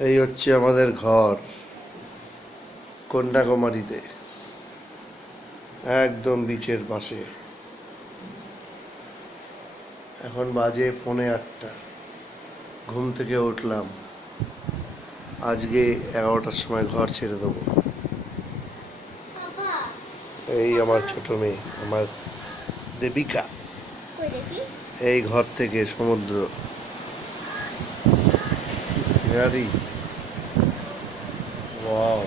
এই হচ্ছে আমাদের ঘর কন্যাকুমারীতে, একদম বিচের পাশে। এখন বাজে 8:45। ঘুম থেকে উঠলাম, আজকে 11টার সময় ঘর ছেড়ে দেবো। এই আমার ছোট মেয়ে, আমার দেবিকা। এই ঘর থেকে সমুদ্র, সিনারি, ওয়াও!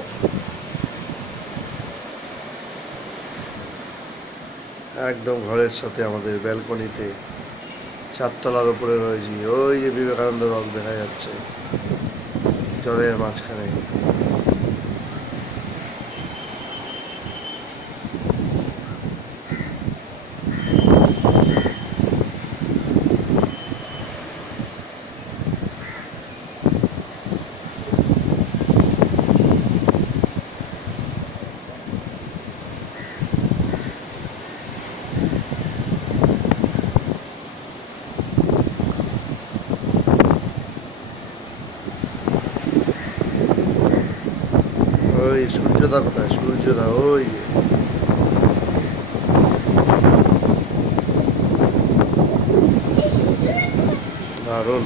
একদম ঘরের সাথে আমাদের ব্যালকনিতে 4তলার উপরে রয়েছি। ওই যে বিবেকানন্দ রক দেখা যাচ্ছে জলের মাঝখানে। ওই সূর্যদা কোথায়? সূর্যদা ওই যে। দারুণ।